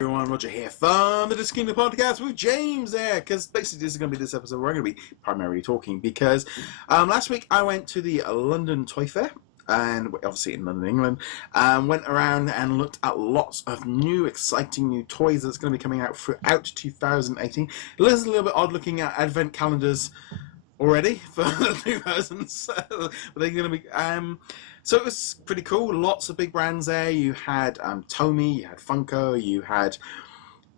Everyone, Roger here from the DisKingdom Podcast with James there, because basically this is going to be this episode where we're going to be primarily talking, because last week I went to the London Toy Fair, and obviously in London, England, went around and looked at lots of new, exciting new toys that's going to be coming out throughout 2018. It is a little bit odd looking at advent calendars already for the 2000s, but they're going to be... So it was pretty cool. Lots of big brands there. You had Tomy, you had Funko, you had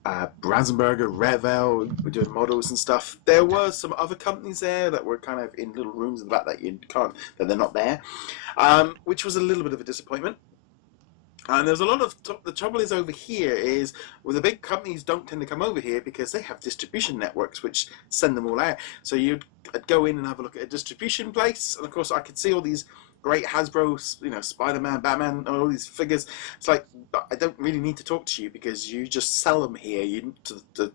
Bransenberger, Revell, were doing models and stuff. There were some other companies there that were kind of in little rooms in the back that they're not there, which was a little bit of a disappointment. And there's a lot of... the trouble is over here is, well, the big companies don't tend to come over here because they have distribution networks which send them all out. So you'd go in and have a look at a distribution place, and of course I could see all these great Hasbro, Spider-Man, Batman, all these figures. It's like, I don't really need to talk to you because you just sell them here to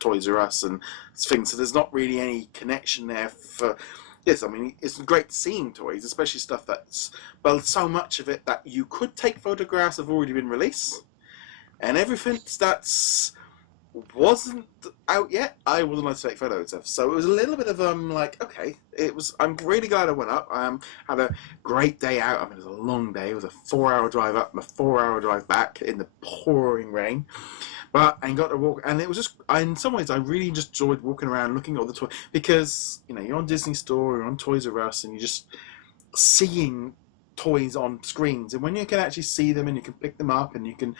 Toys R Us and things. So there's not really any connection there for... Yes, I mean, it's great seeing toys, especially stuff that's... But so much of it that you could take photographs have already been released. And everything that's... wasn't out yet, I wasn't allowed to take photos of. So it was a little bit of okay, it was... I'm really glad I went up. Had a great day out. I mean, it was a long day. It was a 4-hour drive up and a 4-hour drive back in the pouring rain. But I got to walk, and it was just... in some ways, I really just enjoyed walking around, looking at all the toys, because you're on Disney Store, you're on Toys R Us, and you're just seeing toys on screens. And when you can actually see them and you can pick them up, and you can...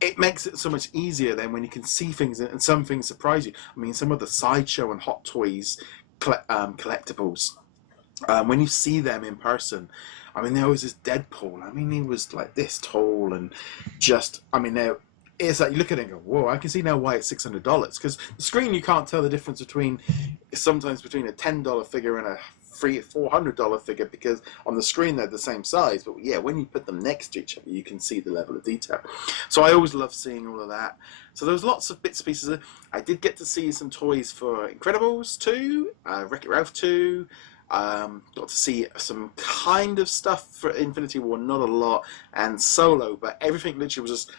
It makes it so much easier then when you can see things, and some things surprise you. I mean, some of the Sideshow and Hot Toys collectibles, when you see them in person, I mean, there was this Deadpool. I mean, he was like this tall, and just, I mean, it's like you look at it and go, whoa, I can see now why it's $600. Because the screen, you can't tell the difference sometimes between a $10 figure and a $400 figure, because on the screen they're the same size, but yeah, when you put them next to each other you can see the level of detail. So I always love seeing all of that. So there was lots of bits and pieces. I did get to see some toys for Incredibles 2, Wreck-It Ralph 2, got to see some kind of stuff for Infinity War, not a lot, and Solo, but everything literally was just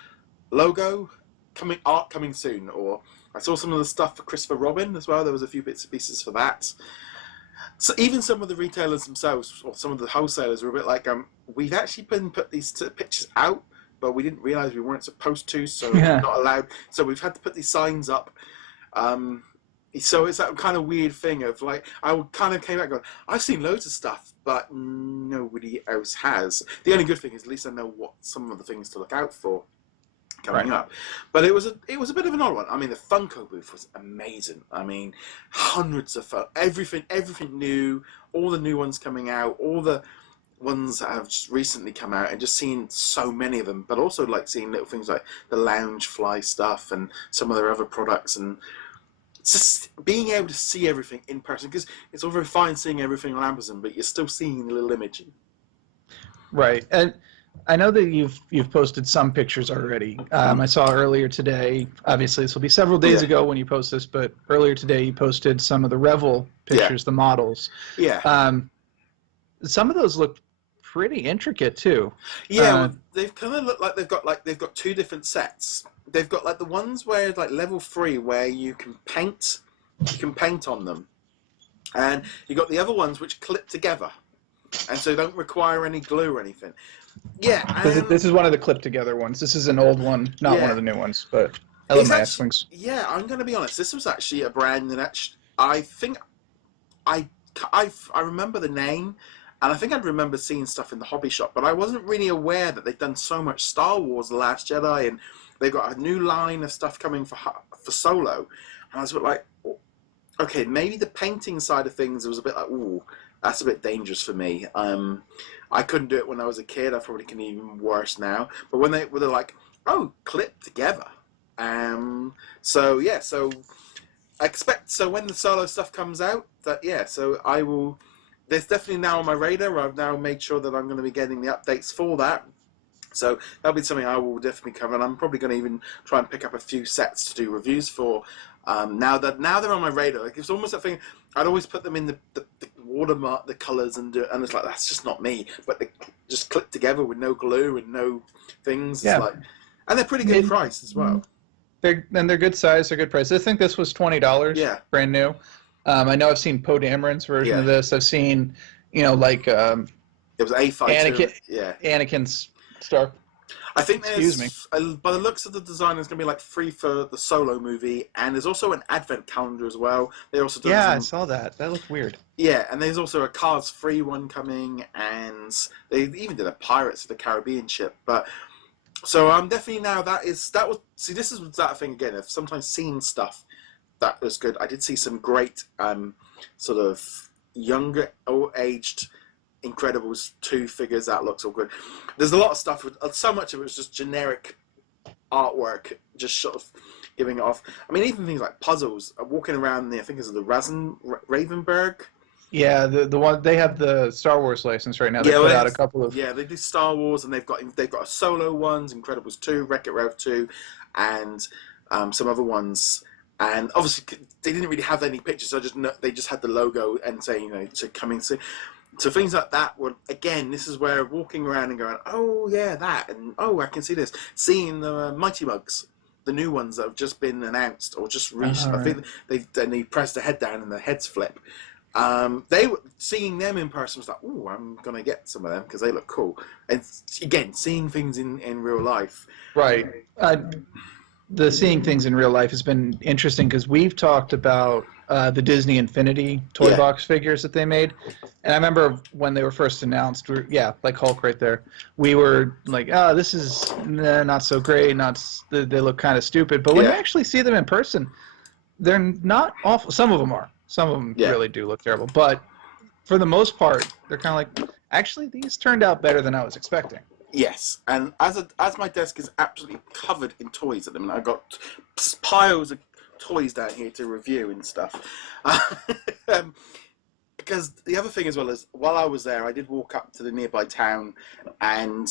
logo, coming soon. Or I saw some of the stuff for Christopher Robin as well. There was a few bits and pieces for that. So even some of the retailers themselves, or some of the wholesalers, were a bit like, we've actually put these pictures out, but we didn't realise we weren't supposed to, so we're not allowed. So we've had to put these signs up. So it's that kind of weird thing of like, I kind of came back going, I've seen loads of stuff, but nobody else has. The only good thing is at least I know what some of the things to look out for coming up. But it was a bit of an odd one. I mean, the Funko booth was amazing. I mean, hundreds of everything new, all the new ones coming out, all the ones that have just recently come out, and just seeing so many of them, but also like seeing little things like the Loungefly stuff and some of their other products, and just being able to see everything in person, because it's all very fine seeing everything on Amazon, but you're still seeing the little image. Right. And I know that you've posted some pictures already. I saw earlier today, obviously this will be several days ago when you post this, but earlier today you posted some of the Revell pictures, the models. Yeah. Some of those look pretty intricate too. Yeah, well, they've kind of looked like they've got two different sets. They've got like the ones where like level 3 where you can paint on them, and you got the other ones which clip together, and so don't require any glue or anything. Yeah, this is one of the clip together ones. This is an old one, not one of the new ones, but I love my S-Wings. Yeah, I'm going to be honest. This was actually a brand that I think I remember the name, and I think I'd remember seeing stuff in the hobby shop, but I wasn't really aware that they'd done so much Star Wars: The Last Jedi, and they've got a new line of stuff coming for Solo. And I was a bit like, okay, maybe the painting side of things was a bit like, ooh, that's a bit dangerous for me. I couldn't do it when I was a kid. I probably can even worse now. But when they're like, oh, clip together. So I expect, so when the Solo stuff comes out, so I will, there's definitely now on my radar. I've now made sure that I'm going to be getting the updates for that. So that'll be something I will definitely cover, and I'm probably going to even try and pick up a few sets to do reviews for. Now they're on my radar. Like, it's almost that thing. I'd always put them in the watermark, the colours, and it's like, that's just not me. But they just clip together with no glue and no things. Yeah. It's like, And they're pretty good price as well. They're good size, they're good price. I think this was $20, brand new. I know I've seen Poe Dameron's version of this. I've seen, like it was Anakin's Star. I think there's, by the looks of the design, it's going to be like free for the Solo movie, and there's also an advent calendar as well. They also done I saw that. That looked weird. Yeah, and there's also a Cars free one coming, and they even did a Pirates of the Caribbean ship. But so definitely now this is that thing again of sometimes seeing stuff that was good. I did see some great sort of younger or aged Incredibles 2 figures. That looks all good. There's a lot of stuff with so much of it was just generic artwork, just sort of giving it off. I mean, even things like puzzles, walking around the, I think it's the Ravenberg. Yeah, the one they have the Star Wars license right now. They put out a couple of. Yeah, they do Star Wars, and they've got a Solo ones, Incredibles 2, Wreck-It Rev 2, and some other ones. And obviously, they didn't really have any pictures, so they just had the logo and saying to coming soon. So things like that were, again, this is where walking around and going, oh yeah, that, and oh, I can see this. Seeing the Mighty Mugs, the new ones that have just been announced or just reached. I think they press the head down and the heads flip. They were seeing them in person was like, oh, I'm gonna get some of them because they look cool. And again, seeing things in real life, right? The seeing things in real life has been interesting because we've talked about the Disney Infinity toy box figures that they made. And I remember when they were first announced, like Hulk right there, we were like, oh, this is not so great, they look kind of stupid. But when you actually see them in person, they're not awful. Some of them are. Some of them really do look terrible. But for the most part, they're kind of like, actually, these turned out better than I was expecting. Yes, and as my desk is absolutely covered in toys at the minute, I've got piles of toys down here to review and stuff. Because the other thing as well is, while I was there, I did walk up to the nearby town and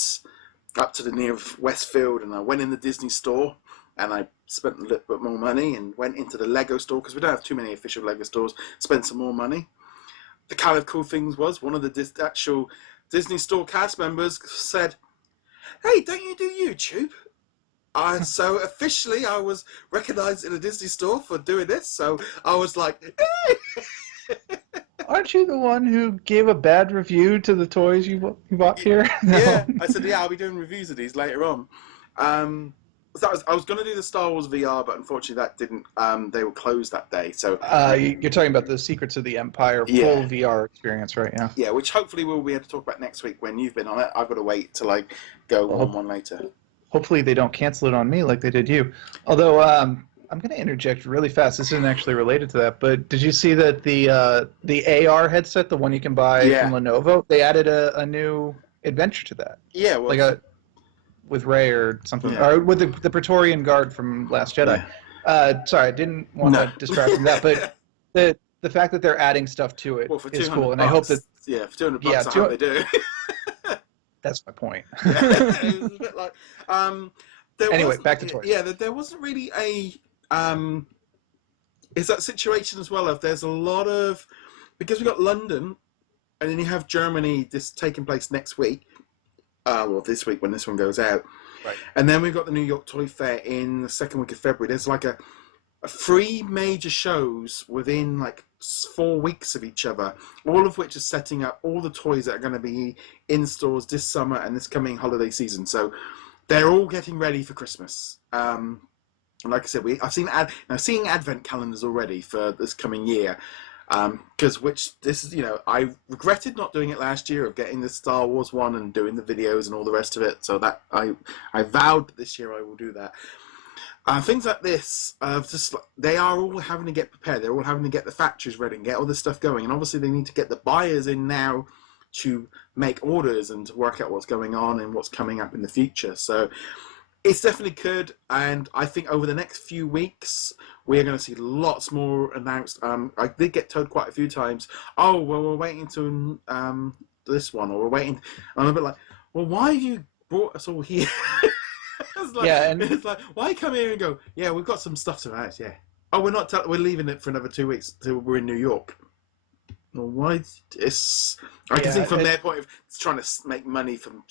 up to the near Westfield, and I went in the Disney store, and I spent a little bit more money and went into the Lego store, because we don't have too many official Lego stores, spent some more money. The kind of cool things was, one of the actual Disney store cast members said, hey, don't you do YouTube? So officially I was recognised in a Disney store for doing this, so I was like, hey! Aren't you the one who gave a bad review to the toys you bought here? No. Yeah, I said, I'll be doing reviews of these later on. So I was going to do the Star Wars VR, but unfortunately that didn't, they were closed that day. So you're talking about the Secrets of the Empire full VR experience, right? Yeah. Yeah, which hopefully we'll be able to talk about next week when you've been on it. I've got to wait till I go on one later. Hopefully they don't cancel it on me like they did you. Although I'm going to interject really fast. This isn't actually related to that, but did you see that the AR headset, the one you can buy from Lenovo, they added a new adventure to that? Yeah, well, with Rey or something, or with the Praetorian Guard from Last Jedi. Yeah. Sorry, I didn't want to distract from that, but the fact that they're adding stuff to it is cool, and I hope that for $200, I hope they do. That's my point. It was a bit like. Anyway, back to toys. Yeah, there wasn't really a. Is that situation as well? If there's a lot of, because we got London, and then you have Germany. This taking place next week. This week when this one goes out. Right. And then we've got the New York Toy Fair in the second week of February. There's like a 3 major shows within like 4 weeks of each other, all of which are setting up all the toys that are going to be in stores this summer and this coming holiday season. So they're all getting ready for Christmas. And like I said, I've seen seeing advent calendars already for this coming year. I regretted not doing it last year, of getting the Star Wars one and doing the videos and all the rest of it. So that I vowed that this year I will do that. Things like this, they are all having to get prepared. They're all having to get the factories ready and get all this stuff going. And obviously they need to get the buyers in now to make orders and to work out what's going on and what's coming up in the future. So it's definitely good, and I think over the next few weeks we're going to see lots more announced. I did get told quite a few times, oh, well, we're waiting to this one, or we're waiting. And I'm a bit like, well, why have you brought us all here? It's like, why come here and go, yeah, we've got some stuff to announce, yeah. Oh, we're leaving it for another 2 weeks till we're in New York. Well, why this? I can see from their point of trying to make money from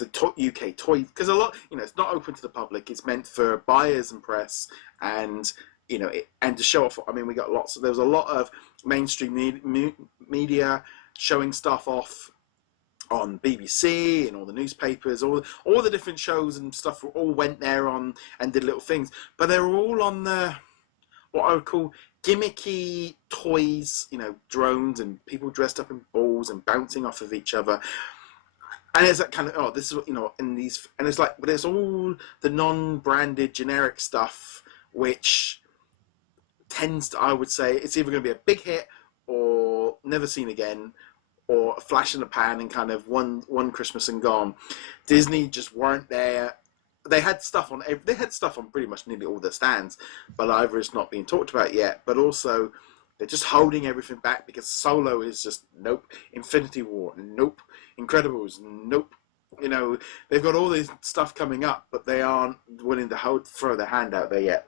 UK toy, because a lot, it's not open to the public. It's meant for buyers and press, and and to show off. I mean, there was a lot of mainstream media showing stuff off on BBC and all the newspapers, all the different shows and stuff all went there on and did little things, but they were all on the what I would call gimmicky toys, drones and people dressed up in balls and bouncing off of each other. And it's that kind of, this is what, and it's like, but it's all the non-branded generic stuff, which tends to, I would say, it's either going to be a big hit or never seen again, or a flash in the pan and kind of one Christmas and gone. Disney just weren't there. They had stuff on pretty much nearly all their stands, but either it's not being talked about yet, but also they're just holding everything back because Solo is just nope, Infinity War, nope, Incredibles, nope. They've got all this stuff coming up, but they aren't willing to throw their hand out there yet.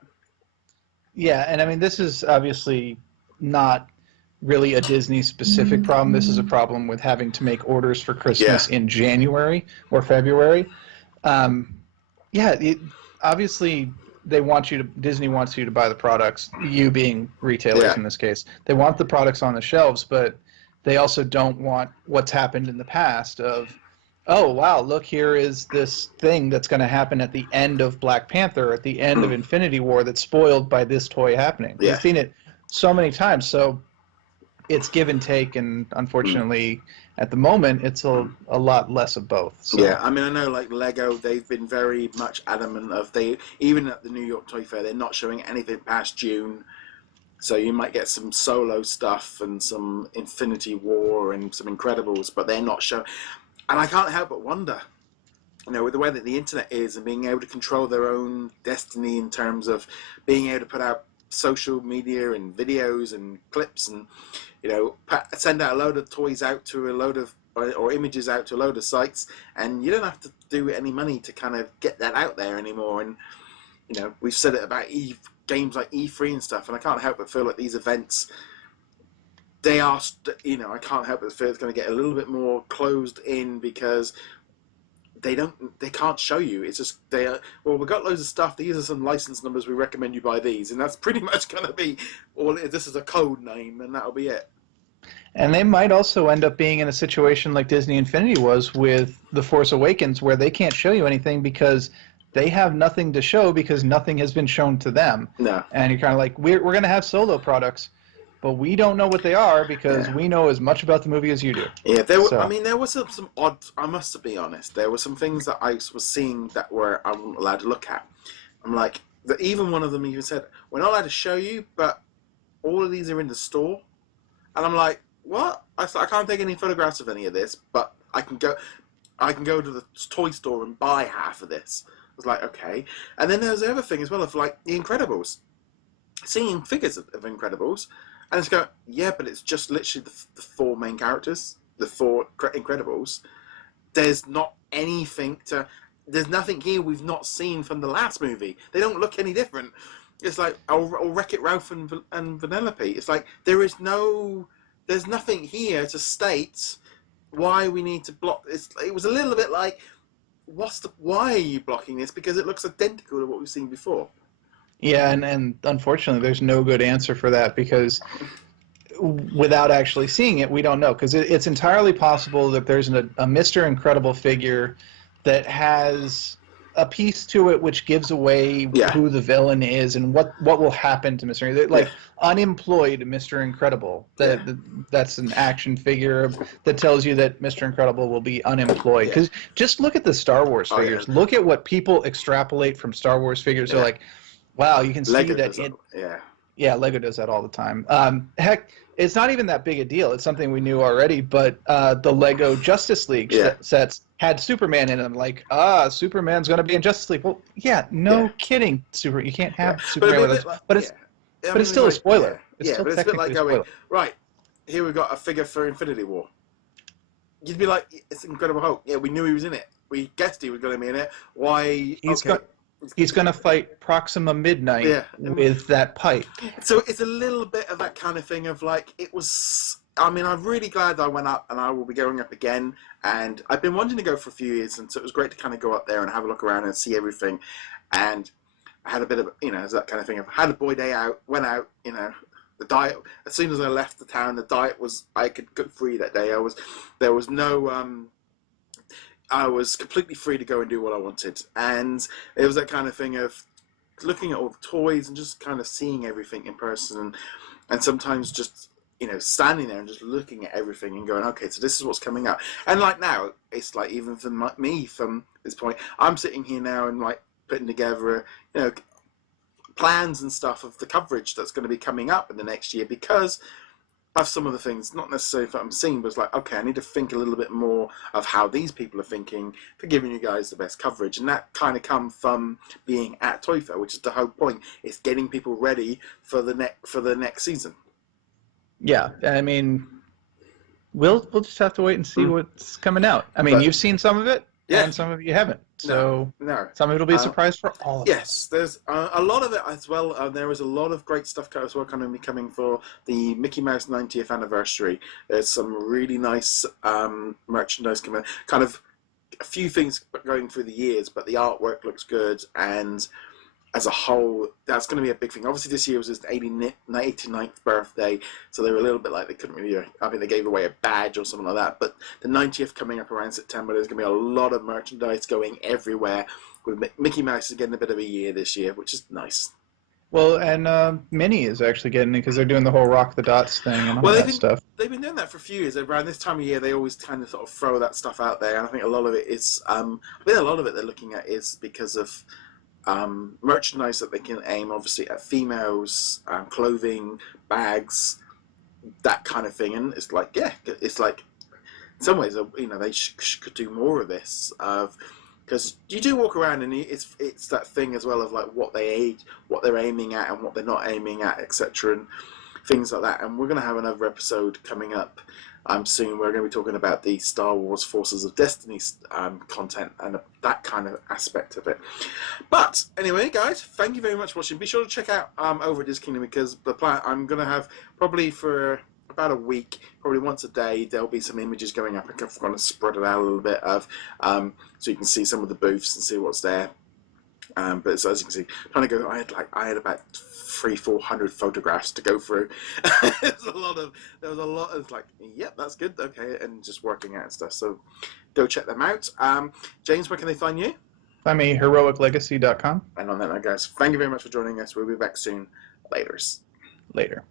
Yeah, and I mean, this is obviously not really a Disney-specific problem. This is a problem with having to make orders for Christmas in January or February. Obviously, Disney wants you to buy the products, you being retailers in this case. They want the products on the shelves, but they also don't want what's happened in the past of, oh, wow, look, here is this thing that's going to happen at the end of Black Panther, at the end of Infinity War that's spoiled by this toy happening. We've seen it so many times, so it's give and take, and unfortunately, at the moment, it's a lot less of both. So. Yeah, I mean, I know, like, Lego, they've been very much adamant even at the New York Toy Fair, they're not showing anything past June. So you might get some Solo stuff and some Infinity War and some Incredibles, but they're not showing. And I can't help but wonder, with the way that the internet is and being able to control their own destiny in terms of being able to put out social media and videos and clips and, send out a load of toys out to or images out to a load of sites, and you don't have to do any money to kind of get that out there anymore. And, we've said it about games like E3 and stuff, and I can't help but feel like these events, they are, I can't help but feel it's going to get a little bit more closed in because they can't show you. It's just, we've got loads of stuff. These are some license numbers. We recommend you buy these. And that's pretty much going to be this is a code name, and that'll be it. And they might also end up being in a situation like Disney Infinity was with The Force Awakens, where they can't show you anything because they have nothing to show because nothing has been shown to them. No. And you're kind of like, we're going to have Solo products, but we don't know what they are because we know as much about the movie as you do. Yeah, there were some odd, I must be honest, there were some things that I was seeing that I wasn't allowed to look at. I'm like, even one of them even said, we're not allowed to show you, but all of these are in the store. And I'm like, what? I can't take any photographs of any of this, but I can go to the toy store and buy half of this. I was like, okay. And then there's the other thing as well of like the Incredibles. Seeing figures of Incredibles, and it's going, yeah, but it's just literally the four main characters, the four Incredibles. There's not anything there's nothing here we've not seen from the last movie. They don't look any different. It's like, or Wreck-It Ralph and Vanellope. It's like, there's nothing here to state why we need to block this. It was a little bit like, why are you blocking this? Because it looks identical to what we've seen before. Yeah, and unfortunately, there's no good answer for that because without actually seeing it, we don't know. Because it's entirely possible that there's a Mr. Incredible figure that has a piece to it which gives away who the villain is and what will happen to Mr. Incredible. Like unemployed Mr. Incredible. That's an action figure that tells you that Mr. Incredible will be unemployed. Because just look at the Star Wars figures. Look at what people extrapolate from Star Wars figures. They're like, wow, you can see Lego that. Lego does that all the time. Heck, it's not even that big a deal. It's something we knew already, but the Lego Justice League sets had Superman in them. Like, Superman's going to be in Justice League. Well, kidding. You can't have Superman with us. But it's still a spoiler. But it's a bit like going, right, here we've got a figure for Infinity War. You'd be like, it's Incredible Hulk. Yeah, we knew he was in it. We guessed he was going to be in it. Why? He's going to fight Proxima Midnight with that pipe. So it's a little bit of that kind of thing of like, it was I mean, I'm really glad that I went up, and I will be going up again. And I've been wanting to go for a few years, and so it was great to kind of go up there and have a look around and see everything. And I had a bit of, that kind of thing. I had a boy day out, went out, the diet, as soon as I left the town, the diet was, I could cook free that day. There was no, I was completely free to go and do what I wanted. And it was that kind of thing of looking at all the toys and just kind of seeing everything in person. And sometimes just, standing there and just looking at everything and going, okay, so this is what's coming up. And like now, it's like, even for me, from this point, I'm sitting here now and like putting together, plans and stuff of the coverage that's going to be coming up in the next year because of some of the things, not necessarily that I'm seeing, but it's like, okay, I need to think a little bit more of how these people are thinking for giving you guys the best coverage. And that kind of come from being at Toy Fair, which is the whole point. It's getting people ready for the next season. Yeah, I mean, we'll just have to wait and see what's coming out. I mean, you've seen some of it, and some of you haven't. So no. Some of it will be a surprise for all of us. Yes, there's a lot of it as well. There is a lot of great stuff as well going to be coming for the Mickey Mouse 90th anniversary. There's some really nice merchandise coming. Kind of a few things going through the years, but the artwork looks good, and as a whole, that's going to be a big thing. Obviously, this year was his 89th birthday, so they were a little bit like they couldn't really. I mean, they gave away a badge or something like that. But the 90th coming up around September, there's going to be a lot of merchandise going everywhere. With Mickey Mouse is getting a bit of a year this year, which is nice. Well, and Minnie is actually getting it because they're doing the whole Rock the Dots thing and all that stuff. They've been doing that for a few years. Around this time of year, they always kind of sort of throw that stuff out there, and I think a lot of it is. I think a lot of it they're looking at is because of. Merchandise that they can aim obviously at females, clothing, bags, that kind of thing, and it's like in some ways they could do more of this because you do walk around and it's that thing as well of like what they're aiming at and what they're not aiming at, etc., and things like that. And we're going to have another episode coming up soon. We're going to be talking about the Star Wars Forces of Destiny content and that kind of aspect of it. But anyway, guys, thank you very much for watching. Be sure to check out over at DisKingdom because the plan I'm going to have probably for about a week, probably once a day, there'll be some images going up. I'm going to spread it out a little bit so you can see some of the booths and see what's there. But as you can see, trying to go, I had about 300-400 photographs to go through. There was a lot of like, yep, that's good, okay, and just working out and stuff. So go check them out. James, where can they find you? Find me heroiclegacy.com. And on that note, guys, thank you very much for joining us. We'll be back soon. Later.